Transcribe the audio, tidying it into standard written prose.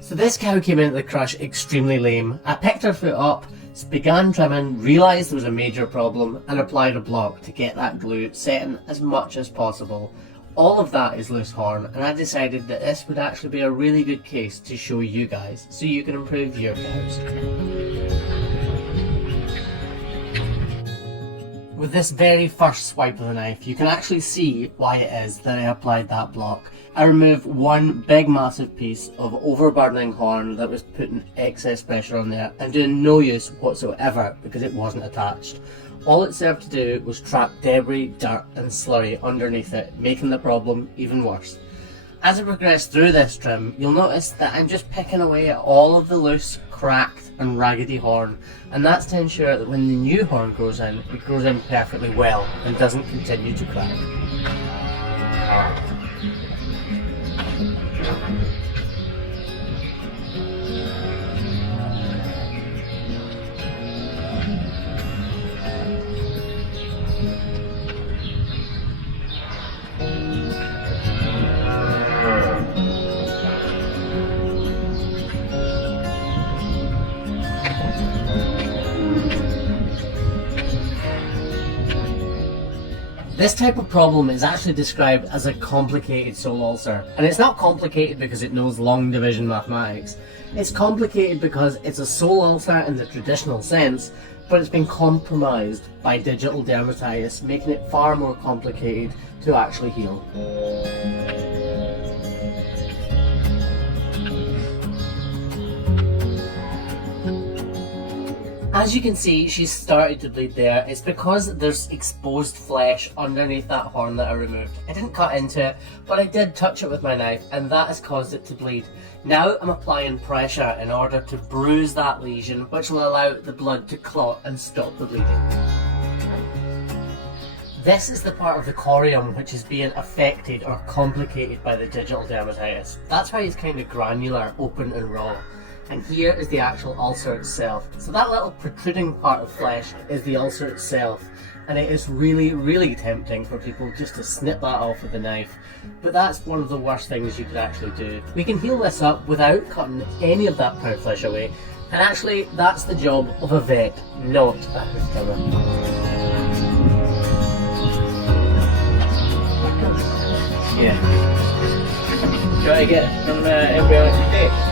So this cow came into the crush extremely lame. I picked her foot up, began trimming, realised there was a major problem and applied a block to get that glue setting as much as possible. All of that is loose horn, and I decided that this would actually be a really good case to show you guys so you can improve your cows. With this very first swipe of the knife, you can actually see why it is that I applied that block. I removed one big massive piece of overburdening horn that was putting excess pressure on there and doing no use whatsoever because it wasn't attached. All it served to do was trap debris, dirt and slurry underneath it, making the problem even worse. As I progress through this trim, you'll notice that I'm just picking away at all of the loose, cracked and raggedy horn, and that's to ensure that when the new horn grows in, it grows in perfectly well and doesn't continue to crack. This type of problem is actually described as a complicated sole ulcer, and it's not complicated because it knows long division mathematics. It's complicated because it's a sole ulcer in the traditional sense, but it's been compromised by digital dermatitis, making it far more complicated to actually heal. As you can see, she's started to bleed there. It's because there's exposed flesh underneath that horn that I removed. I didn't cut into it, but I did touch it with my knife, and that has caused it to bleed. Now I'm applying pressure in order to bruise that lesion, which will allow the blood to clot and stop the bleeding. This is the part of the corium which is being affected or complicated by the digital dermatitis. That's why it's kind of granular, open and raw. And here is the actual ulcer itself. So that little protruding part of flesh is the ulcer itself, and it is really tempting for people just to snip that off with a knife, but that's one of the worst things you could actually do. We can heal this up without cutting any of that pound flesh away, and actually that's the job of a vet, not a hoof trimmer. Yeah. Try to get some embryonic tape.